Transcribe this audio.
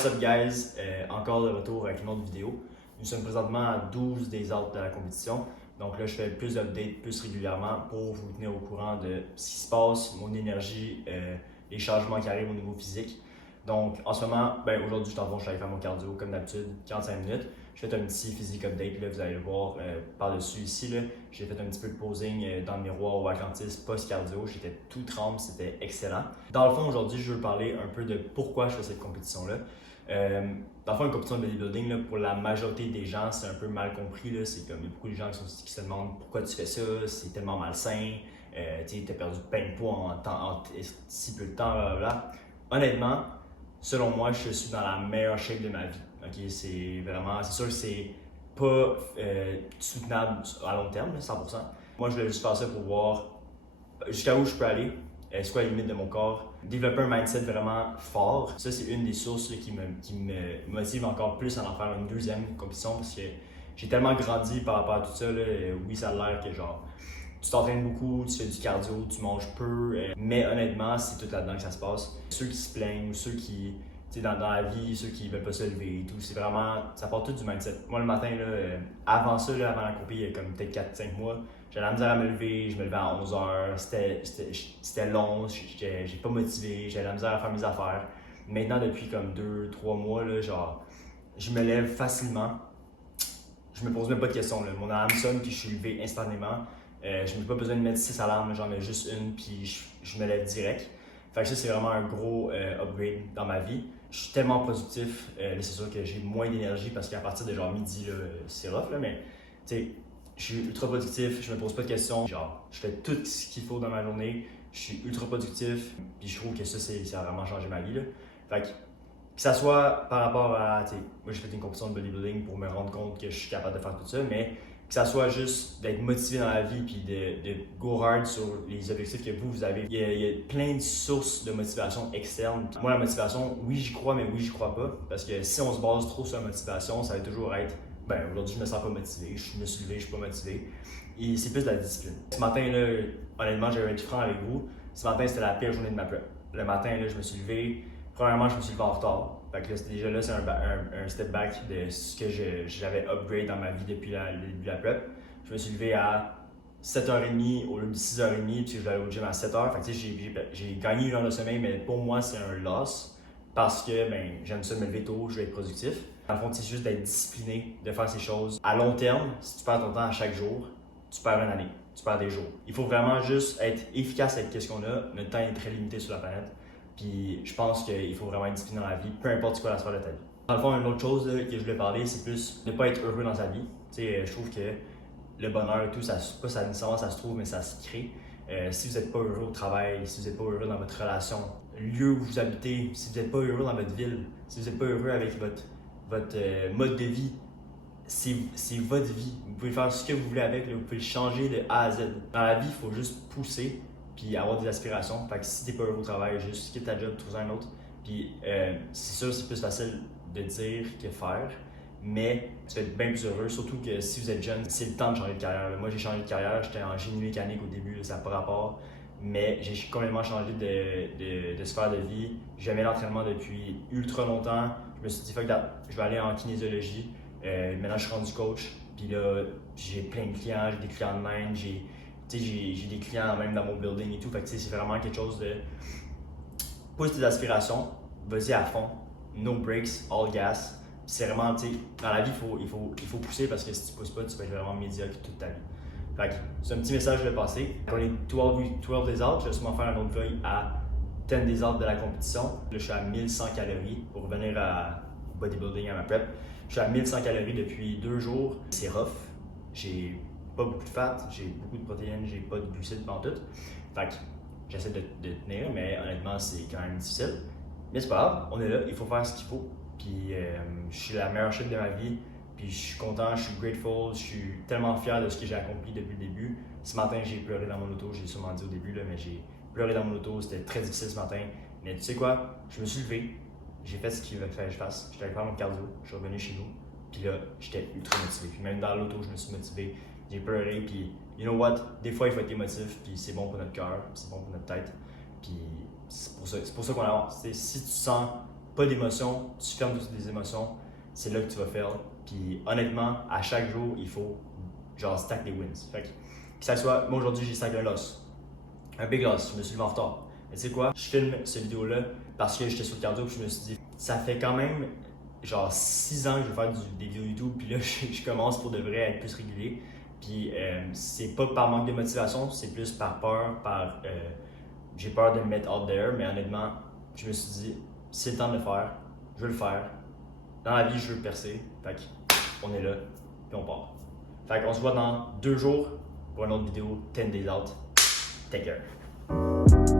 What's up guys, encore de retour avec une autre vidéo. Nous sommes présentement à 12 des autres de la compétition. Donc là, je fais plus d'updates plus régulièrement pour vous tenir au courant de ce qui se passe, mon énergie, les changements qui arrivent au niveau physique. Donc en ce moment, aujourd'hui, je suis allé faire mon cardio comme d'habitude, 45 minutes. Je fais un petit physique update, là, vous allez le voir par-dessus ici. Là. J'ai fait un petit peu de posing dans le miroir au Atlantis post-cardio. J'étais tout trempe, c'était excellent. Dans le fond, aujourd'hui, je veux parler un peu de pourquoi je fais cette compétition-là. Dans le fond, une compétition de bodybuilding, là, pour la majorité des gens, c'est un peu mal compris. C'est comme il y a beaucoup de gens qui se demandent pourquoi tu fais ça, c'est tellement malsain, tu as perdu plein de poids en si peu de temps, blablabla. Honnêtement, selon moi, je suis dans la meilleure shape de ma vie. Okay? C'est sûr que c'est pas soutenable à long terme, 100%. Moi, je voulais juste faire ça pour voir jusqu'à où je peux aller, c'est quoi la limite de mon corps. Développer un mindset vraiment fort, ça c'est une des sources là, qui me motive encore plus à en faire une deuxième compétition parce que j'ai tellement grandi par rapport à tout ça. Là, oui, ça a l'air que genre tu t'entraînes beaucoup, tu fais du cardio, tu manges peu, mais honnêtement, c'est tout là-dedans que ça se passe. Ceux qui se plaignent ou ceux qui, dans la vie, ceux qui veulent pas se lever et tout, c'est vraiment, ça part tout du mindset. Moi, le matin, là, avant ça, là, avant la compé, il y a comme peut-être 4-5 mois, j'avais la misère à me lever, je me levais à 11h, c'était long, j'ai pas motivé, j'avais la misère à faire mes affaires. Maintenant, depuis comme 2-3 mois, là, genre, je me lève facilement, je me pose même pas de questions. Là. Mon alarme sonne puis je suis levé instantanément. Je n'ai pas besoin de mettre 6 alarmes, j'en mets juste une puis je me lève direct. Fait que ça, c'est vraiment un gros upgrade dans ma vie. Je suis tellement productif, là, c'est sûr que j'ai moins d'énergie parce qu'à partir de genre midi, là, c'est rough, là, mais tu sais, je suis ultra productif, je me pose pas de questions. Genre, je fais tout ce qu'il faut dans ma journée, je suis ultra productif, puis je trouve que ça a vraiment changé ma vie. Là. Fait que ça soit par rapport à, moi j'ai fait une compétition de bodybuilding pour me rendre compte que je suis capable de faire tout ça, mais que ça soit juste d'être motivé dans la vie puis de go hard sur les objectifs que vous avez. Il y a plein de sources de motivation externe. Moi, la motivation, oui, j'y crois, mais oui, j'y crois pas. Parce que si on se base trop sur la motivation, ça va toujours être aujourd'hui, je me sens pas motivé, je me suis levé, je suis pas motivé. Et c'est plus de la discipline. Ce matin, là, honnêtement, j'avais être franc avec vous. Ce matin, c'était la pire journée de ma prep. Le matin, là, je me suis levé. Premièrement, je me suis levé en retard. Fait que là, déjà là, c'est un step back de ce que j'avais upgrade dans ma vie depuis le début de la prep. Je me suis levé à 7h30 au lieu de 6h30, puis je vais aller au gym à 7h. Fait que j'ai gagné une heure de sommeil, mais pour moi, c'est un loss parce que j'aime ça me lever tôt, je vais être productif. Dans le fond, c'est juste d'être discipliné, de faire ces choses. À long terme, si tu perds ton temps à chaque jour, tu perds une année, tu perds des jours. Il faut vraiment juste être efficace avec ce qu'on a. Notre temps est très limité sur la planète. Puis je pense qu'il faut vraiment être discipliné dans la vie, peu importe quoi la sphère de ta vie. Dans le fond, une autre chose là, que je voulais parler, c'est plus de ne pas être heureux dans sa vie. Je trouve que le bonheur et tout, nécessairement ça se trouve, mais ça se crée. Si vous n'êtes pas heureux au travail, si vous n'êtes pas heureux dans votre relation, le lieu où vous habitez, si vous n'êtes pas heureux dans votre ville, si vous n'êtes pas heureux avec votre mode de vie, c'est votre vie. Vous pouvez faire ce que vous voulez avec, là, vous pouvez le changer de A à Z. Dans la vie, il faut juste pousser puis avoir des aspirations. Fait que si t'es pas heureux au travail, juste quitte ta job, trouve un autre. Puis c'est sûr, c'est plus facile de dire que faire, mais tu vas être bien plus heureux, surtout que si vous êtes jeune, c'est le temps de changer de carrière. Moi, j'ai changé de carrière, j'étais en génie mécanique au début, là, ça n'a pas rapport, mais j'ai complètement changé de sphère de vie. J'aimais l'entraînement depuis ultra longtemps. Je me suis dit, fuck that, je vais aller en kinésiologie. Maintenant, je suis rendu coach, puis là, j'ai plein de clients, j'ai des clients de même, j'ai des clients même dans mon building et tout. Fait que c'est vraiment quelque chose de pousse tes aspirations, vas-y à fond, no breaks, all gas. C'est vraiment, dans la vie, il faut pousser parce que si tu pousses pas, tu vas être vraiment médiocre toute ta vie. Fait que c'est un petit message que je vais passer. Pour les 12 des autres, je vais sûrement faire un autre vlog à 10 des autres de la compétition. Là, je suis à 1100 calories pour revenir à bodybuilding, à ma prep. Je suis à 1100 calories depuis 2 jours. C'est rough. J'ai pas beaucoup de fat, j'ai beaucoup de protéines, j'ai pas de glucides pendant tout. Fait que j'essaie de tenir, mais honnêtement, c'est quand même difficile. Mais c'est pas grave, on est là, il faut faire ce qu'il faut. Puis je suis la meilleure shape de ma vie. Puis je suis content, je suis grateful, je suis tellement fier de ce que j'ai accompli depuis le début. Ce matin, j'ai pleuré dans mon auto, j'ai sûrement dit au début, là, mais j'ai pleuré dans mon auto, c'était très difficile ce matin. Mais tu sais quoi, je me suis levé, j'ai fait ce qu'il fallait que je fasse. J'étais allé faire mon cardio, je suis revenu chez nous. Puis là, j'étais ultra motivé. Puis même dans l'auto, je me suis motivé. J'ai pleuré, puis you know what? Des fois, il faut être émotif, puis c'est bon pour notre cœur, c'est bon pour notre tête. Puis c'est pour ça qu'on avance. Si tu sens pas d'émotion, tu fermes toutes tes émotions, c'est là que tu vas faire. Puis honnêtement, à chaque jour, il faut genre stack des wins. Fait que ça soit, moi aujourd'hui j'ai stack un loss, un big loss, je me suis levé en retard. Mais tu sais quoi, je filme cette vidéo-là parce que j'étais sur le cardio et je me suis dit, ça fait quand même genre 6 ans que je vais faire des vidéos YouTube, puis là je commence pour de vrai à être plus régulier. Puis c'est pas par manque de motivation, c'est plus par peur, j'ai peur de me mettre out there, mais honnêtement, je me suis dit, c'est le temps de le faire, je veux le faire. Dans la vie, je veux percer. Fait qu'on est là, puis on part. Fait qu'on se voit dans 2 jours pour une autre vidéo, 10 days out. Take care.